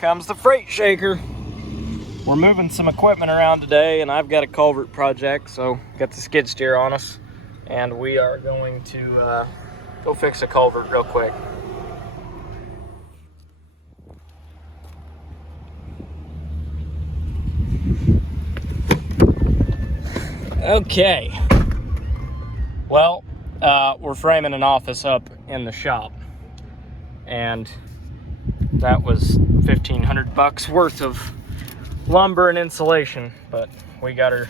comes the freight shaker. We're moving some equipment around today, and I've got a culvert project, so got the skid steer on us, and we are going to go fix a culvert real quick. Okay, well, we're framing an office up in the shop, and that was $1,500 worth of lumber and insulation, but we got her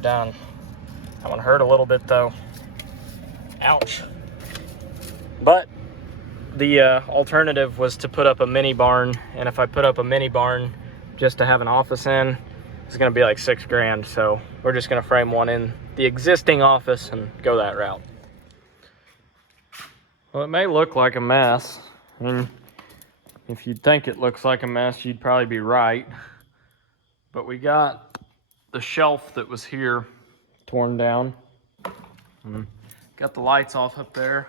done. That one hurt a little bit though. Ouch. But the alternative was to put up a mini barn, and if I put up a mini barn just to have an office in, it's gonna be like $6 grand. So we're just gonna frame one in the existing office and go that route. Well, it may look like a mess. I mean, if you'd think it looks like a mess, you'd probably be right. But we got the shelf that was here torn down. Got the lights off up there.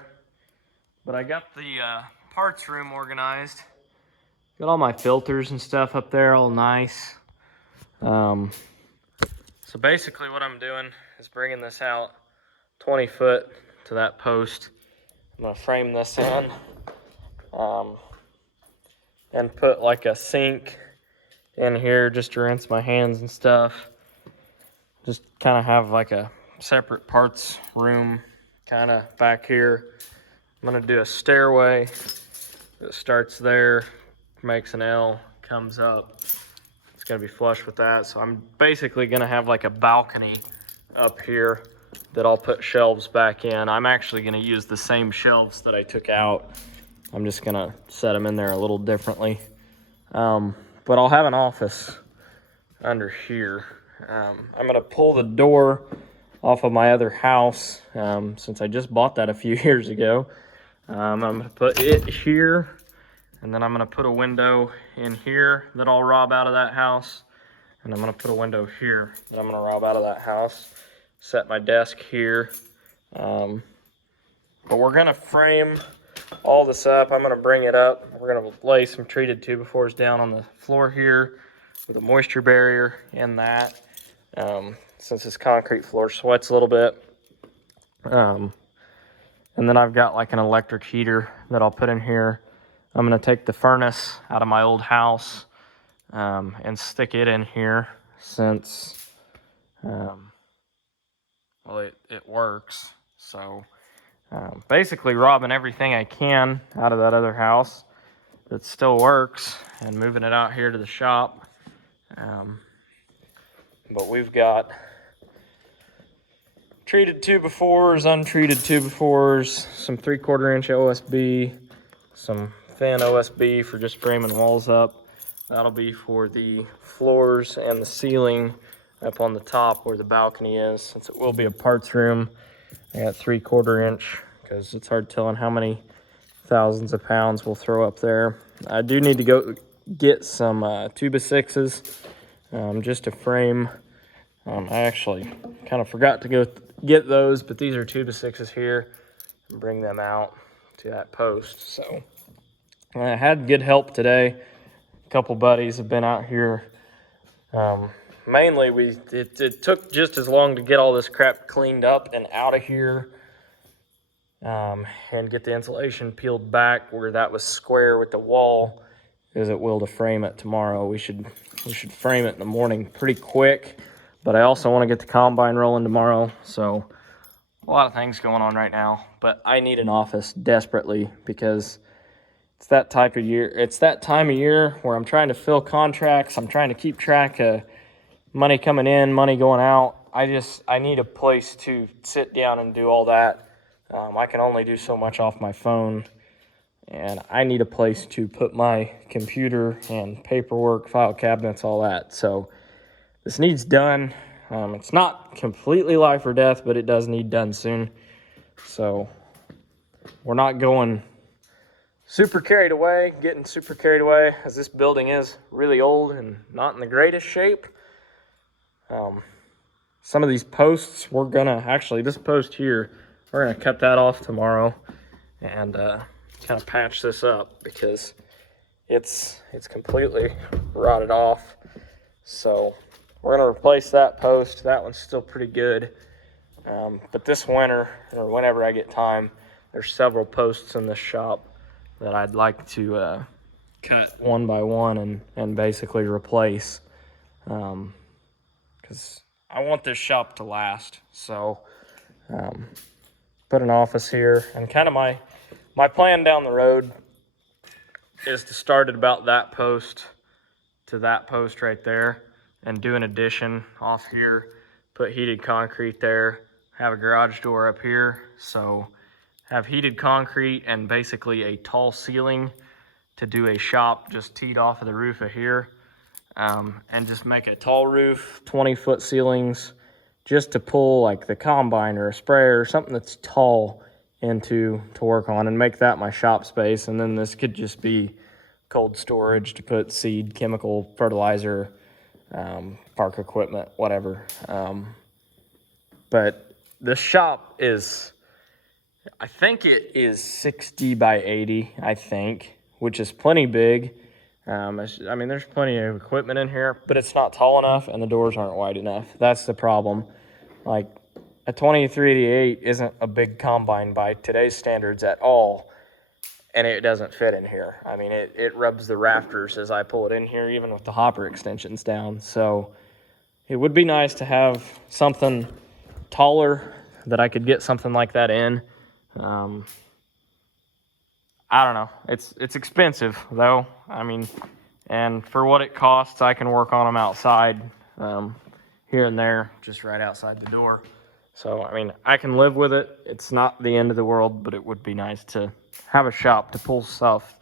But I got the parts room organized. Got all my filters and stuff up there, all nice. So basically what I'm doing is bringing this out 20 foot to that post. I'm gonna frame this in and put like a sink in here just to rinse my hands and stuff. Just kind of have like a separate parts room kind of back here. I'm gonna do a stairway that starts there, makes an L, comes up. It's gonna be flush with that. So I'm basically gonna have like a balcony up here that I'll put shelves back in. I'm actually gonna use the same shelves that I took out. I'm just gonna set them in there a little differently. But I'll have an office under here. I'm gonna pull the door off of my other house, since I just bought that a few years ago. I'm gonna put it here, and then I'm gonna put a window in here that I'll rob out of that house. And I'm gonna put a window here that I'm gonna rob out of that house. Set my desk here. But we're gonna frame all this up. I'm gonna bring it up. We're gonna lay some treated 2x4s down on the floor here with a moisture barrier in that. Since this concrete floor sweats a little bit. And then I've got like an electric heater that I'll put in here. I'm gonna take the furnace out of my old house and stick it in here since, well, it works. So basically robbing everything I can out of that other house that still works and moving it out here to the shop. But we've got treated 2x4s, untreated 2x4s, some 3/4 inch OSB, some thin OSB for just framing walls up. That'll be for the floors and the ceiling up on the top where the balcony is. Since it will be a parts room, I got 3/4 inch because it's hard telling how many thousands of pounds we'll throw up there. I do need to go get some 2x6s just to frame. I actually kind of forgot to go get those, but these are 2x6s here, and bring them out to that post. So I had good help today. A couple buddies have been out here. Mainly, it took just as long to get all this crap cleaned up and out of here, and get the insulation peeled back where that was square with the wall, as it will to frame it tomorrow. We should frame it in the morning pretty quick, but I also want to get the combine rolling tomorrow. So a lot of things going on right now, but I need an office desperately because it's that type of year. It's that time of year where I'm trying to fill contracts. I'm trying to keep track of money coming in, money going out. I need a place to sit down and do all that. I can only do so much off my phone, and I need a place to put my computer and paperwork, file cabinets, all that. So this needs done. It's not completely life or death, but it does need done soon. So we're not going super carried away, as this building is really old and not in the greatest shape. Some of these posts, we're gonna, actually this post here, we're gonna cut that off tomorrow and kind of patch this up because it's completely rotted off. So we're gonna replace that post. That one's still pretty good. But this winter, or whenever I get time, there's several posts in this shop that I'd like to cut one by one and basically replace, because I want this shop to last. So put an office here, and kind of my plan down the road is to start at about that post to that post right there and do an addition off here, put heated concrete there, have a garage door up here, so have heated concrete and basically a tall ceiling to do a shop just teed off of the roof of here, and just make a tall roof, 20-foot ceilings, just to pull like the combine or a sprayer or something that's tall into to work on, and make that my shop space. And then this could just be cold storage to put seed, chemical, fertilizer, park equipment, whatever. But the shop is, I think it is 60 by 80, I think, which is plenty big. I mean, there's plenty of equipment in here, but it's not tall enough and the doors aren't wide enough. That's the problem. Like, a 2388 isn't a big combine by today's standards at all, and it doesn't fit in here. I mean, it rubs the rafters as I pull it in here, even with the hopper extensions down. So it would be nice to have something taller that I could get something like that in. I don't know. It's expensive though. I mean, and for what it costs, I can work on them outside, here and there, just right outside the door. So, I mean, I can live with it. It's not the end of the world, but it would be nice to have a shop to pull stuff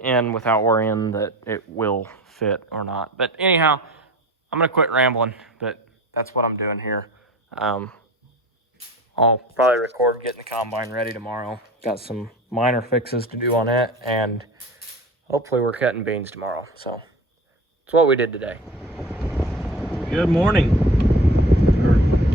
in without worrying that it will fit or not. But anyhow, I'm going to quit rambling, but that's what I'm doing here. I'll probably record getting the combine ready tomorrow. Got some minor fixes to do on it, and hopefully we're cutting beans tomorrow. So that's what we did today. Good morning.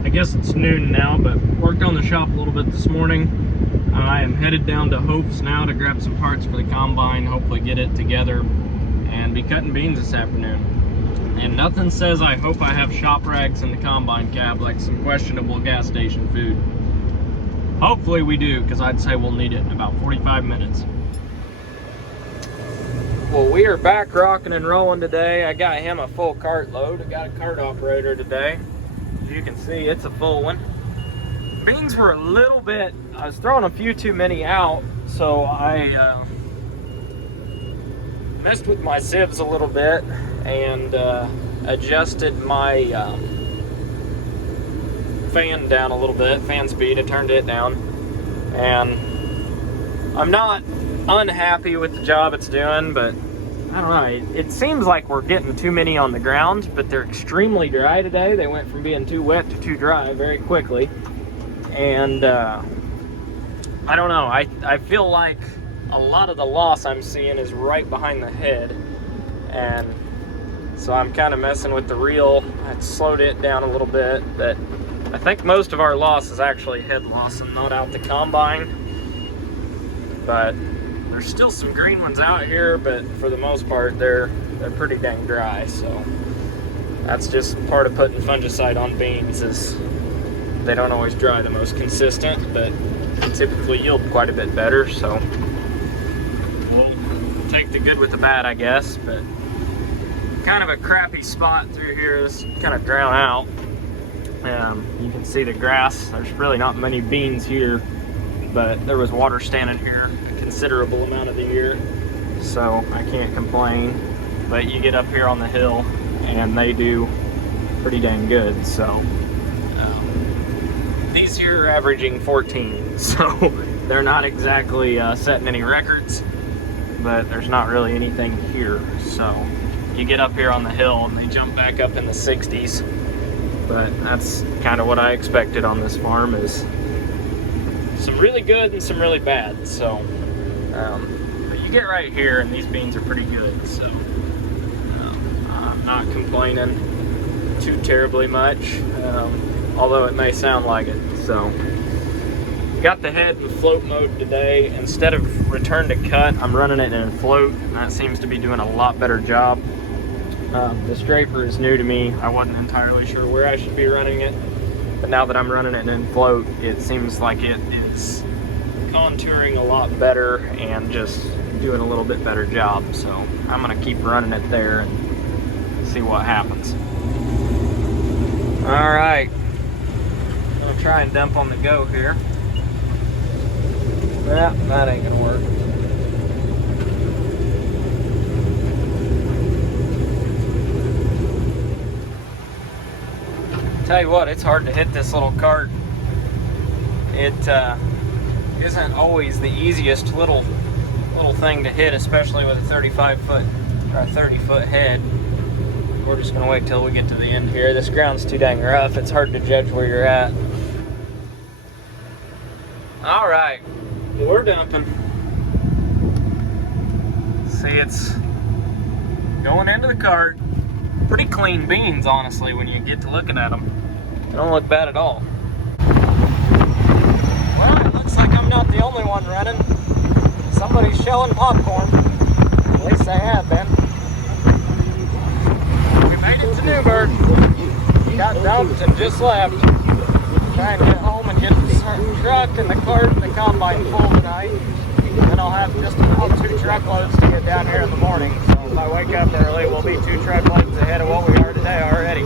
I guess it's noon now, but worked on the shop a little bit this morning. I am headed down to Hope's now to grab some parts for the combine, hopefully get it together, and be cutting beans this afternoon. And nothing says I hope I have shop rags in the combine cab like some questionable gas station food. Hopefully we do, because I'd say we'll need it in about 45 minutes. Well, we are back rocking and rolling today. I got him a full cart load. I got a cart operator today. As you can see, it's a full one. Beans were a little bit, I was throwing a few too many out, so I messed with my sieves a little bit and adjusted my fan down a little bit, fan speed. I turned it down, and I'm not unhappy with the job it's doing, but I don't know, it seems like we're getting too many on the ground, but they're extremely dry today. They went from being too wet to too dry very quickly, and I don't know, I feel like a lot of the loss I'm seeing is right behind the head, and so I'm kind of messing with the reel. I slowed it down a little bit, but I think most of our loss is actually head loss and not out the combine. But there's still some green ones out here, but for the most part they're pretty dang dry. So that's just part of putting fungicide on beans, is they don't always dry the most consistent, but typically yield quite a bit better. So we'll take the good with the bad, I guess. But kind of a crappy spot through here. This kind of drown out. You can see the grass. There's really not many beans here, but there was water standing here a considerable amount of the year, so I can't complain. But you get up here on the hill and they do pretty dang good. So these here are averaging 14, so they're not exactly setting any records, but there's not really anything here. So you get up here on the hill and they jump back up in the 60s. But that's kind of what I expected on this farm, is some really good and some really bad. So, but you get right here and these beans are pretty good. So I'm not complaining too terribly much, although it may sound like it. So Got the head in float mode today. Instead of return to cut, I'm running it in float, and that seems to be doing a lot better job. The scraper is new to me. I wasn't entirely sure where I should be running it, but now that I'm running it in float, it seems like it is contouring a lot better and just doing a little bit better job. So I'm gonna keep running it there and see what happens. All right, I'm gonna try and dump on the go here. Yeah, that ain't gonna work. Tell you what, it's hard to hit this little cart. It isn't always the easiest little thing to hit, especially with a 35-foot or a 30-foot head. We're just gonna wait till we get to the end here. This ground's too dang rough. It's hard to judge where you're at. All right, we're dumping. See, it's going into the cart. Pretty clean beans, honestly, when you get to looking at them. They don't look bad at all. Well, it looks like I'm not the only one running. Somebody's shelling popcorn. At least they have been. We made it to Newburgh. Got dumped and just left. Trying to get home and get the truck and the cart and the combine full tonight. Then I'll have just about 2 truckloads to get down here in the morning. So if I wake up early, we'll be 2 truckloads ahead of what we are today already.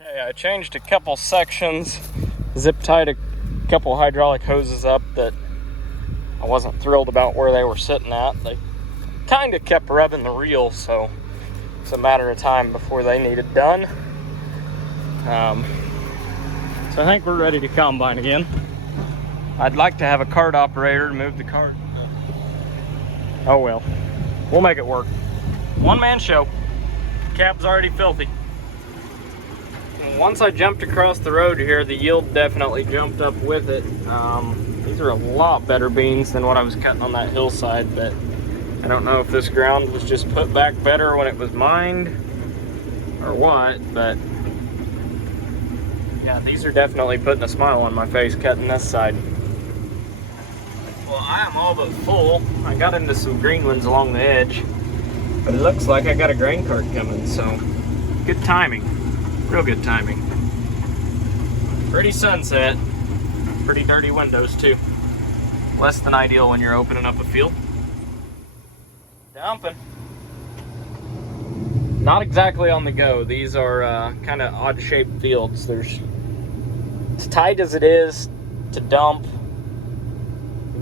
Okay, I changed a couple sections, zip tied a couple hydraulic hoses up that I wasn't thrilled about where they were sitting at. They kind of kept rubbing the reel, so it's a matter of time before they needed done. So I think we're ready to combine again. I'd like to have a cart operator to move the cart. Oh well, we'll make it work. One-man show. Cab's already filthy. And once I jumped across the road here, the yield definitely jumped up with it. These are a lot better beans than what I was cutting on that hillside, but I don't know if this ground was just put back better when it was mined or what, but yeah, these are definitely putting a smile on my face cutting this side. Well, I am all but full. I got into some green ones along the edge, but it looks like I got a grain cart coming, so good timing. Real good timing. Pretty sunset. Pretty dirty windows too. Less than ideal when you're opening up a field. Dumping. Not exactly on the go. These are kind of odd-shaped fields. There's as tight as it is to dump.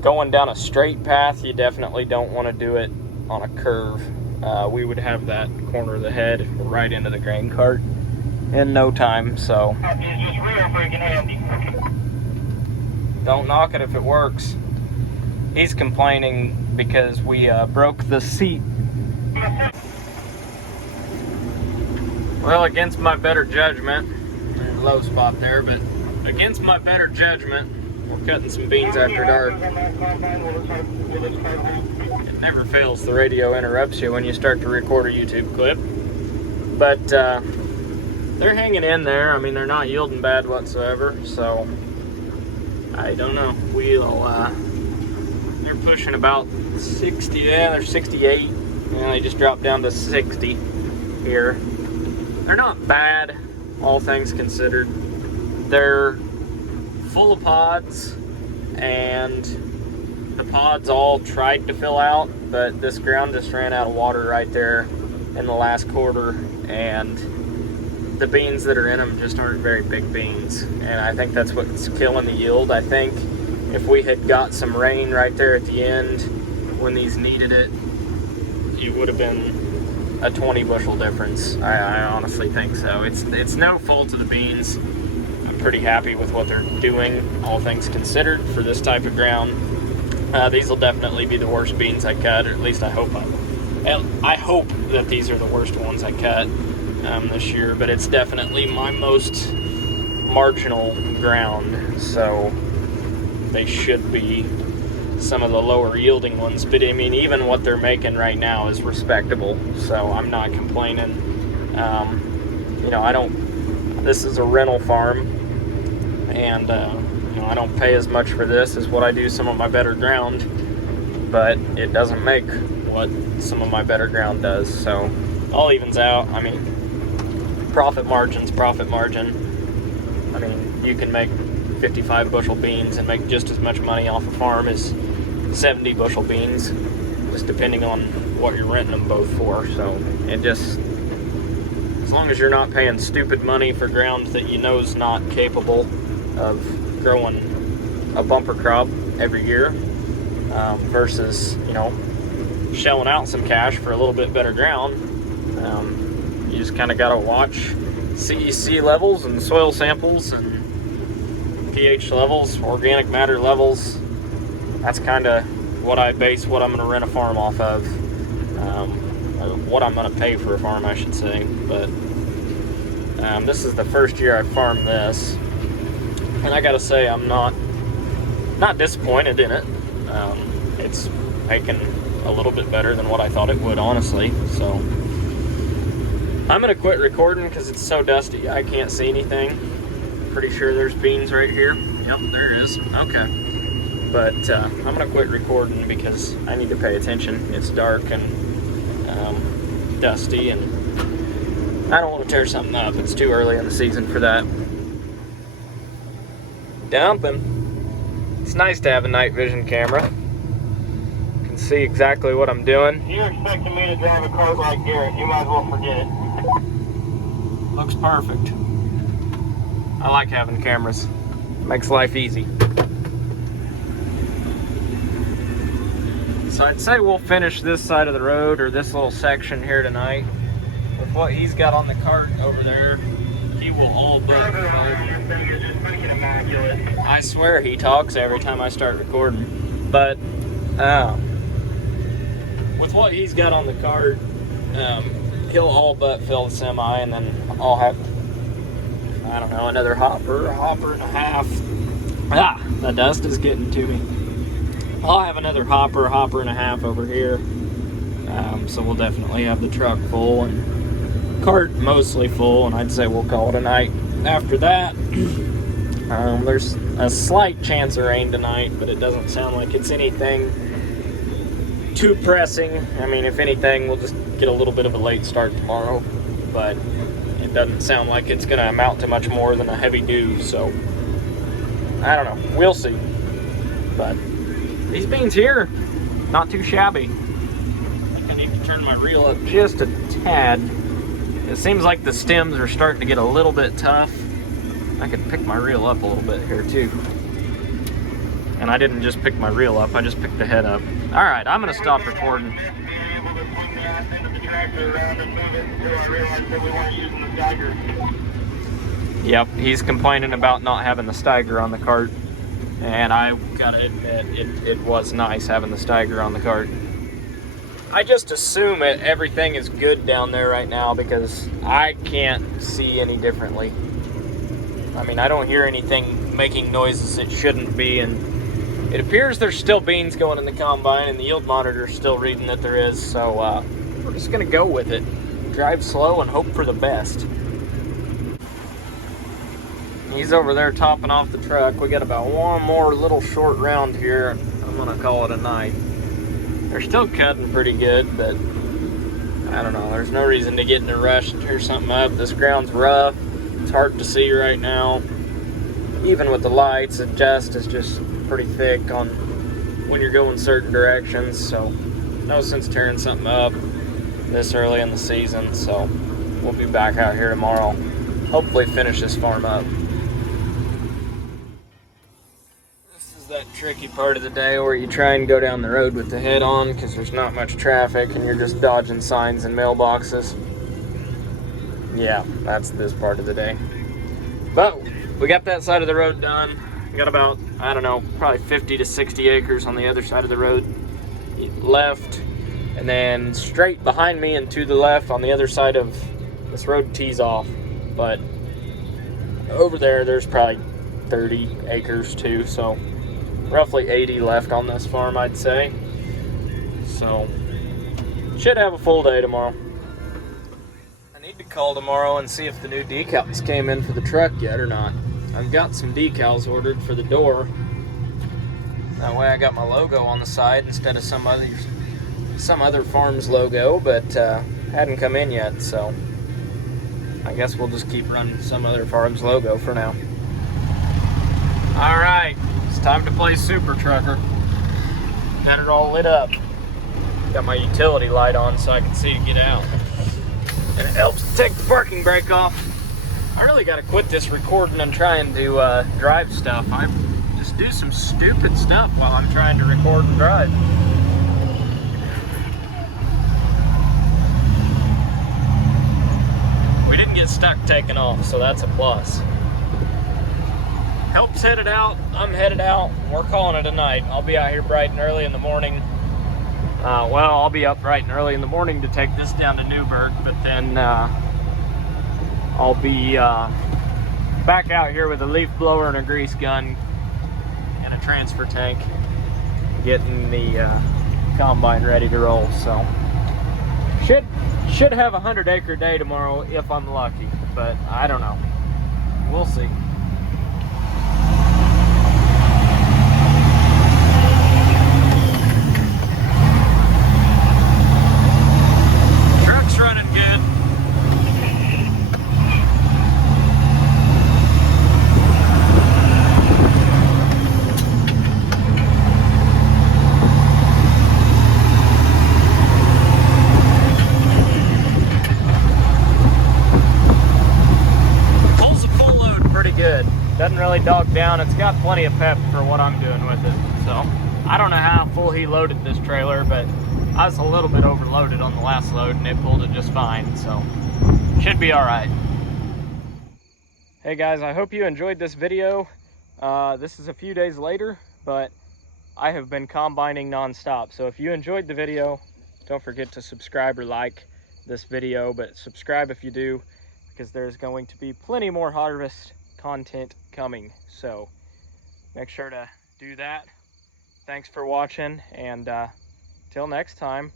Going down a straight path, you definitely don't want to do it on a curve. We would have that corner of the head right into the grain cart in no time, so don't knock it if it works. He's complaining because we broke the seat. Well, against my better judgment, low spot there, but against my better judgment, we're cutting some beans after dark. It never fails, the radio interrupts you when you start to record a YouTube clip. But they're hanging in there. I mean, they're not yielding bad whatsoever, so I don't know. They're pushing about 60, yeah, they're 68, and they just dropped down to 60 here. They're not bad, all things considered. They're full of pods, and the pods all tried to fill out, but this ground just ran out of water right there in the last quarter, and the beans that are in them just aren't very big beans, and I think that's what's killing the yield. I think if we had got some rain right there at the end when these needed it, it would have been a 20 bushel difference. I honestly think so. It's no fault of the beans. I'm pretty happy with what they're doing, all things considered, for this type of ground. These will definitely be the worst beans I cut, or at least I hope that these are the worst ones I cut this year, but it's definitely my most marginal ground, so they should be some of the lower yielding ones. But I mean, even what they're making right now is respectable, so I'm not complaining. You know, this is a rental farm, and You know, I don't pay as much for this as what I do some of my better ground, but it doesn't make what some of my better ground does. So all evens out. I mean, profit margin's profit margin. I mean, you can make 55 bushel beans and make just as much money off a farm as 70 bushel beans, just depending on what you're renting them both for. So it just, as long as you're not paying stupid money for ground that you know is not capable of growing a bumper crop every year, versus, you know, shelling out some cash for a little bit better ground. You just kind of got to watch CEC levels and soil samples and pH levels, organic matter levels. That's kind of what I base what I'm going to rent a farm off of, what I'm going to pay for a farm, I should say. But this is the first year I farmed this, and I got to say I'm not disappointed in it. It's making a little bit better than what I thought it would, honestly. So I'm going to quit recording because it's so dusty I can't see anything. Pretty sure there's beans right here. Yep, there it is. Okay. But I'm going to quit recording because I need to pay attention. It's dark and dusty, and I don't want to tear something up. It's too early in the season for that. Dumping. It's nice to have a night vision camera. You can see exactly what I'm doing. You're expecting me to drive a car like Garrett. You might as well forget it. Looks perfect. I like having cameras. Makes life easy. So I'd say we'll finish this side of the road, or this little section here tonight. With what he's got on the cart over there, he will all but I swear he talks every time I start recording. But with what he's got on the cart, he'll all but fill the semi, and then I'll have, I don't know, another hopper and a half. The dust is getting to me. I'll have another hopper and a half over here. So we'll definitely have the truck full and cart mostly full, and I'd say we'll call it a night. After that, there's a slight chance of rain tonight, but it doesn't sound like it's anything too pressing. I mean, if anything, we'll just get a little bit of a late start tomorrow, but it doesn't sound like it's going to amount to much more than a heavy dew, so I don't know. We'll see. But these beans here, not too shabby. I think I need to turn my reel up just a tad. It seems like the stems are starting to get a little bit tough. I could pick my reel up a little bit here too. And I didn't just pick my reel up, I just picked the head up. All right, I'm gonna stop recording. Yep, he's complaining about not having the Steiger on the cart. And I gotta admit, it was nice having the Steiger on the cart. I just assume everything is good down there right now because I can't see any differently. I mean, I don't hear anything making noises it shouldn't be, and it appears there's still beans going in the combine, and the yield monitor is still reading that there is, so we're just gonna go with it. Drive slow and hope for the best. He's over there topping off the truck. We got about one more little short round here. I'm gonna call it a night. They're still cutting pretty good, but I don't know. There's no reason to get in a rush and tear something up. This ground's rough. It's hard to see right now. Even with the lights, the dust is just pretty thick on when you're going certain directions. So no sense tearing something up this early in the season. So we'll be back out here tomorrow. Hopefully finish this farm up. That tricky part of the day where you try and go down the road with the head on because there's not much traffic and you're just dodging signs and mailboxes. Yeah, that's this part of the day. But we got that side of the road done. We got about, I don't know, probably 50 to 60 acres on the other side of the road left, and then straight behind me and to the left on the other side of this road tees off. But over there's probably 30 acres too, so roughly 80 left on this farm, I'd say. So should have a full day tomorrow. I need to call tomorrow and see if the new decals came in for the truck yet or not. I've got some decals ordered for the door. That way I got my logo on the side instead of some other farm's logo, but hadn't come in yet, so I guess we'll just keep running some other farm's logo for now. All right, it's time to play Super Trucker. Got it all lit up. Got my utility light on so I can see to get out. And it helps to take the parking brake off. I really gotta quit this recording and trying to drive stuff. I just do some stupid stuff while I'm trying to record and drive. We didn't get stuck taking off, so that's a plus. Help's headed out, I'm headed out. We're calling it a night. I'll be out here bright and early in the morning. Well, I'll be up bright and early in the morning to take this down to Newburgh, but then I'll be back out here with a leaf blower and a grease gun and a transfer tank, getting the combine ready to roll. So should have a 100-acre day tomorrow if I'm lucky, but I don't know. We'll see. Truck's running good. Good. Doesn't really dog down. It's got plenty of pep for what I'm doing with it. So I don't know how full he loaded this trailer, but I was a little bit overloaded on the last load and it pulled it just fine. So should be all right. Hey guys, I hope you enjoyed this video. This is a few days later, but I have been combining nonstop. So if you enjoyed the video, don't forget to subscribe or like this video, but subscribe if you do, because there's going to be plenty more harvest content coming, so make sure to do that. Thanks for watching, and till next time.